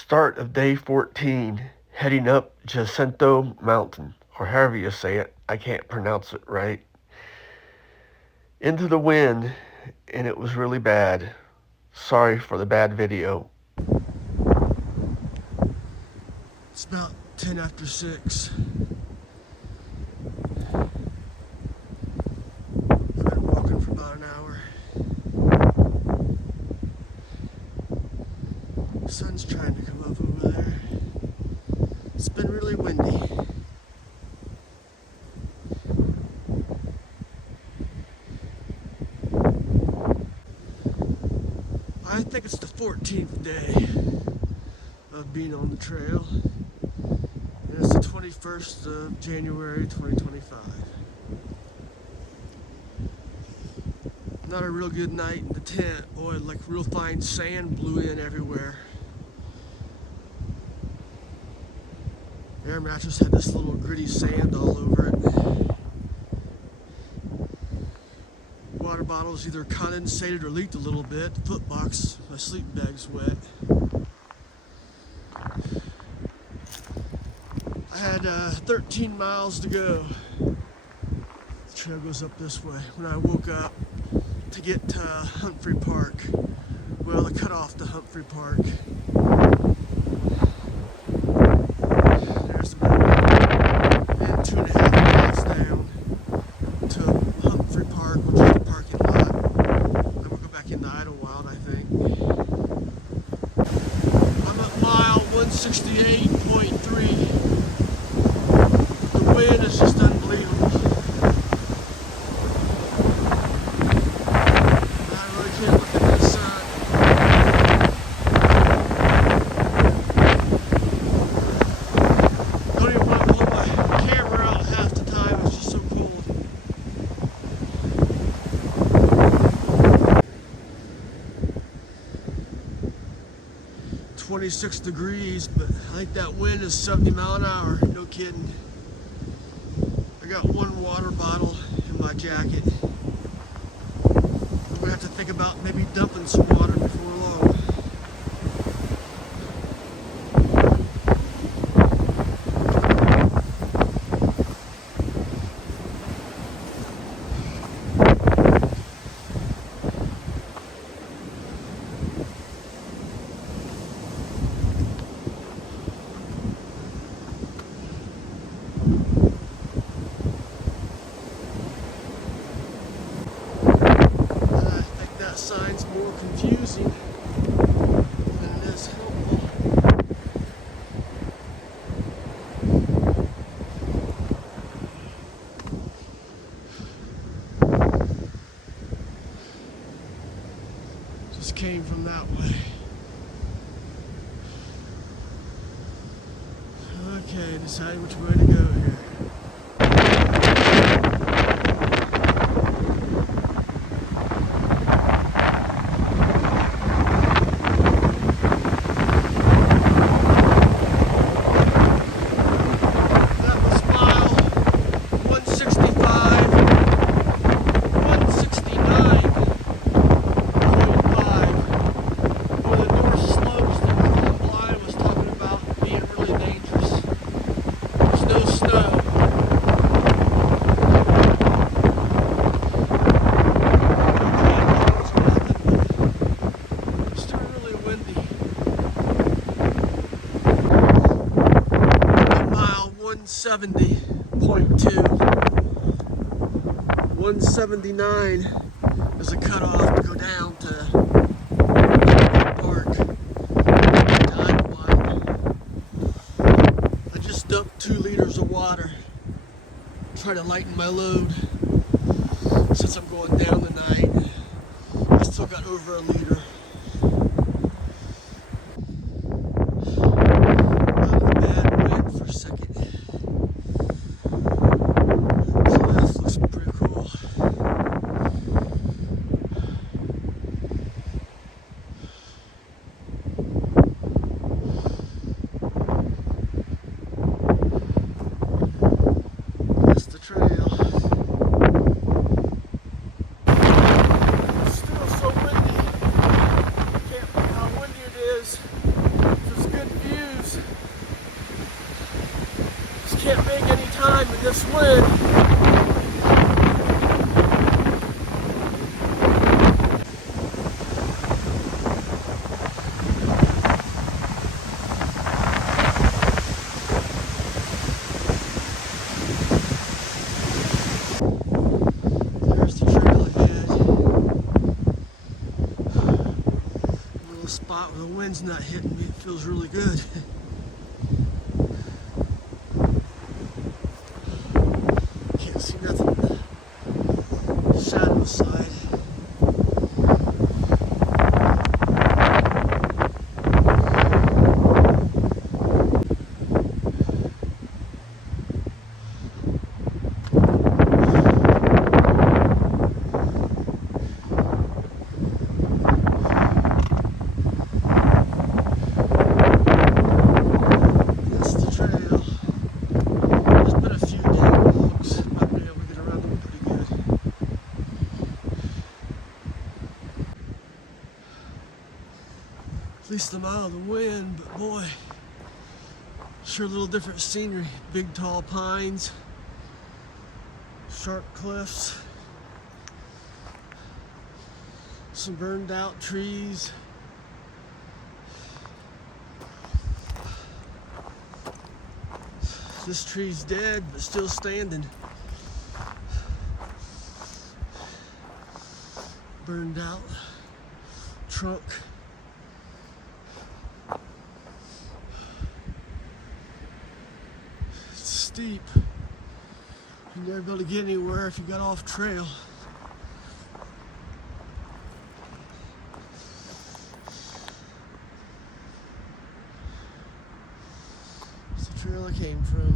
Start of day 14, heading up Jacinto Mountain, or however you say it. I can't pronounce it right. Into the wind, and it was really bad. Sorry for the bad video. It's about 10 after 6. I've been walking for about an hour. The sun's trying to come up over there. It's been really windy. I think it's the 14th day of being on the trail. And it's the 21st of January 2025. Not a real good night in the tent. Boy, like real fine sand blew in everywhere. Air mattress had this little gritty sand all over it. Water bottles either condensated or leaked a little bit. The foot box, my sleep bag's wet. I had 13 miles to go. The trail goes up this way. When I woke up to get to Humphrey Park, well, I cut off to Humphrey Park. There's the road. And 2.5 miles down to Humphrey Park, which is the parking lot. I'm gonna go back into Idyllwild, I think. I'm at mile 168.3. The wind is just unbelievable. I really can't look at the sun. Don't even want to pull my camera out half the time, it's just so cold. 26 degrees, but I think that wind is 70 miles an hour, no kidding. I got one water bottle in my jacket. I'm gonna have to think about maybe dumping some water before long. Sign's more confusing than it is helpful. Just came from that way. Okay, decide which way to go here. Windy. 70.2. 179 is a cutoff to go down to Park. I just dumped 2 liters of water. Try to lighten my load since I'm going down tonight. I still got over a liter. Still so windy. time in this wind. There's the trail ahead. A little spot where the wind's not hitting me. It feels really good. Can't see nothing on the shadow side. That's the trail. There's been a few dead logs. Might be able to get around them pretty good. At least I'm out of the wind, but boy, sure a little different scenery. Big tall pines, sharp cliffs, some burned out trees. This tree's dead, but still standing. Burned out trunk. It's steep. You'd never be able to get anywhere if you got off trail. It's the trail I came from.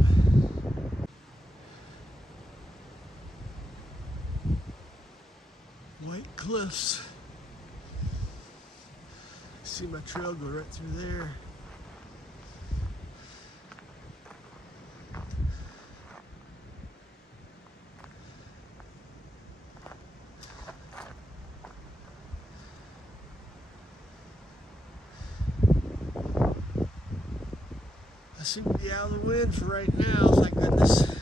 White cliffs. See my trail go right through there. I seem to be out of the wind for right now, thank goodness.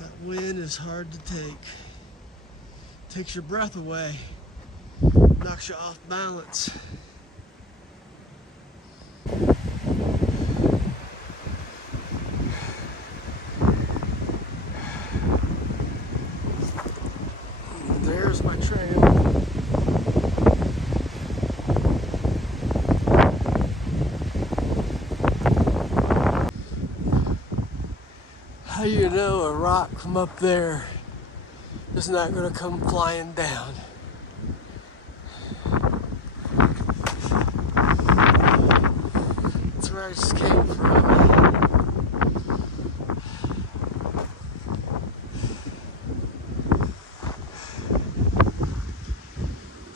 That wind is hard to take. Takes your breath away, knocks you off balance. There's my trail. How you know a rock from up there is not going to come flying down? That's where I just came from.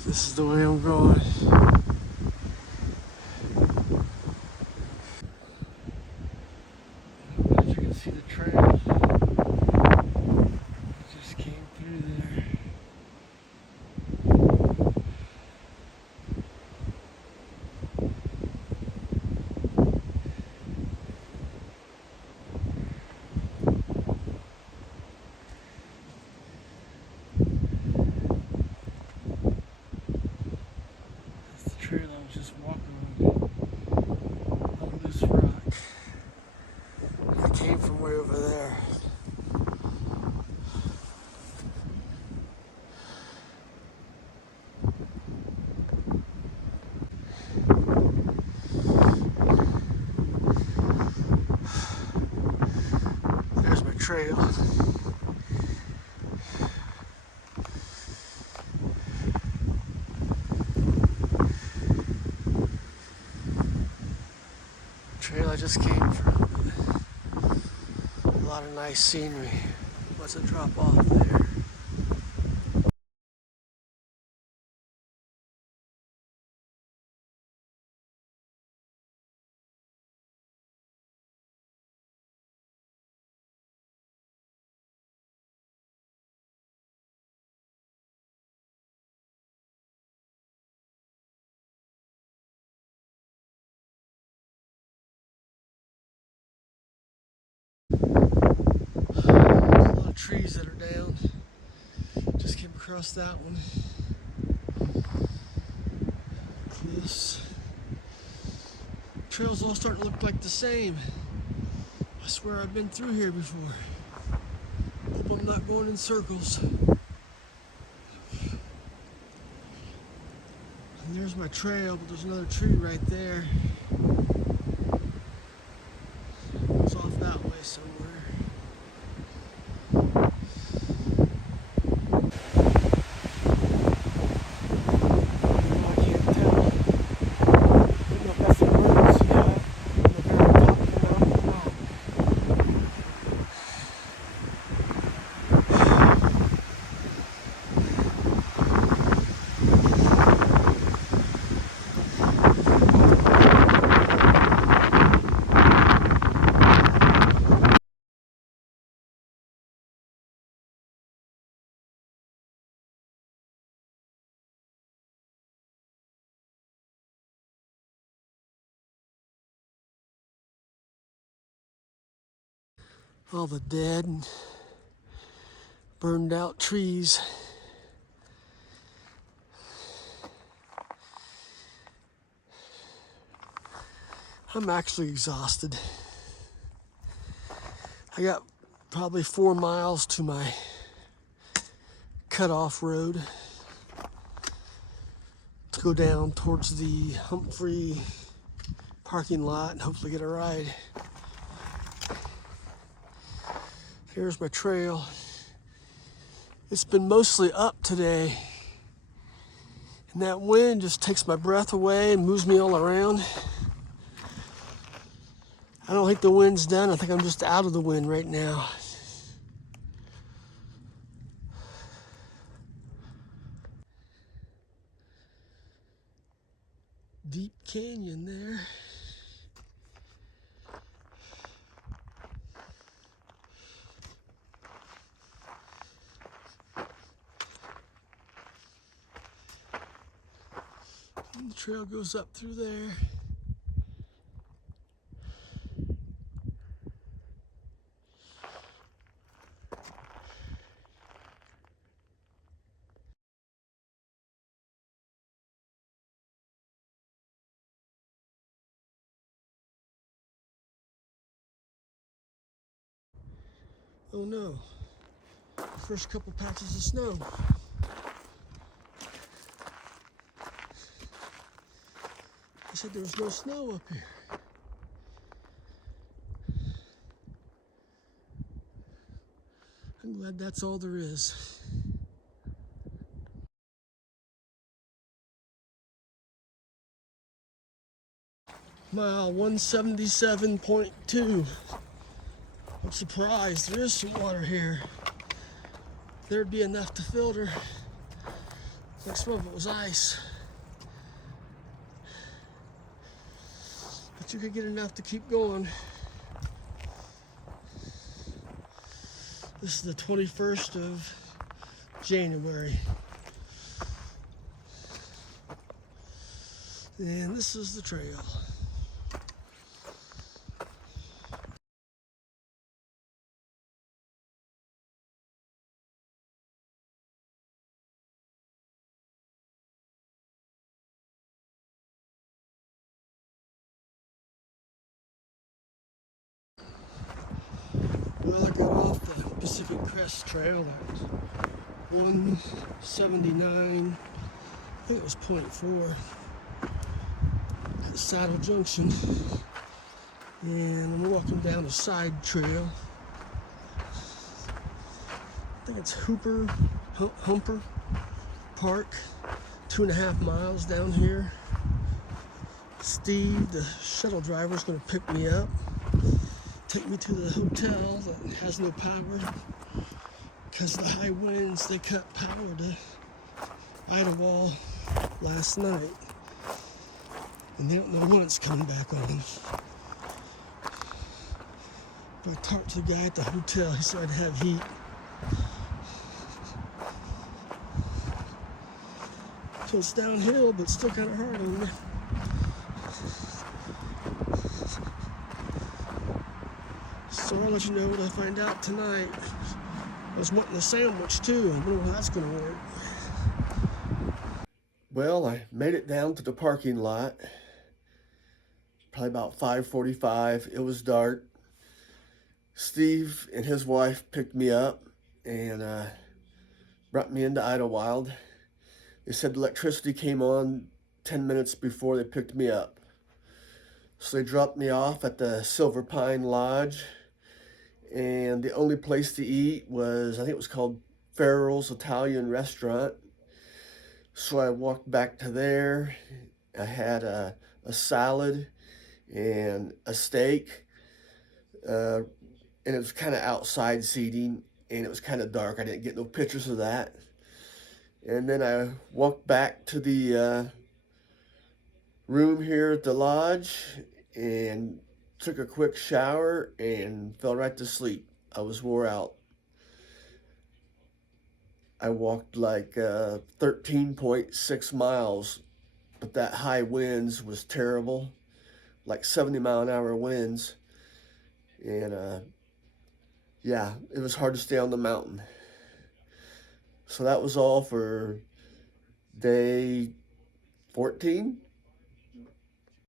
This is the way I'm going. I bet you can see the trail. Just came through there. That's the trail I was just walking on this rock. I came from way over there. There's my trail. Trail I just came from. A lot of nice scenery. What's a drop off there? A lot of trees that are down. Just came across that one. Cliffs. Trails all starting to look like the same. I swear I've been through here before. Hope I'm not going in circles. And there's my trail, but there's another tree right there. It's off that way somewhere. All the dead and burned out trees. I'm actually exhausted. I got probably 4 miles to my cutoff road to go down towards the Humphrey parking lot and hopefully get a ride. Here's my trail. It's been mostly up today, and that wind just takes my breath away and moves me all around. I don't think the wind's done. I think I'm just out of the wind right now. Deep canyon there. And the trail goes up through there. Oh no, first couple patches of snow. I said there was no snow up here. I'm glad that's all there is. Mile 177.2. I'm surprised there is some water here. There'd be enough to filter. Like some of it was ice. But you could get enough to keep going. This is the 21st of January. And this is the trail. Well, I got off the Pacific Crest Trail at 179, I think it was 0.4, at Saddle Junction. And I'm walking down a side trail. I think it's Humper Park, 2.5 miles down here. Steve, the shuttle driver, is going to pick me up, take me to the hotel that has no power because of the high winds. They cut power to Idyllwild last night, and they don't know when it's coming back on. But I talked to the guy at the hotel. He said I'd have heat. So it's downhill, but still kind of hard on me. So I'll let you know what I find out tonight. I was wanting a sandwich too. I wonder how that's gonna work. Well, I made it down to the parking lot. Probably about 5:45. It was dark. Steve and his wife picked me up and brought me into Idyllwild. They said the electricity came on 10 minutes before they picked me up. So they dropped me off at the Silver Pine Lodge, and the only place to eat was, I think it was called Farrell's Italian Restaurant. So I walked back to there. I had a salad and a steak, and it was kind of outside seating, and it was kind of dark. I didn't get no pictures of that. And then I walked back to the room here at the lodge and took a quick shower and fell right to sleep. I was wore out. I walked like 13.6 miles, but that high winds was terrible, like 70-mile-an-hour winds. And yeah, it was hard to stay on the mountain. So that was all for day 14.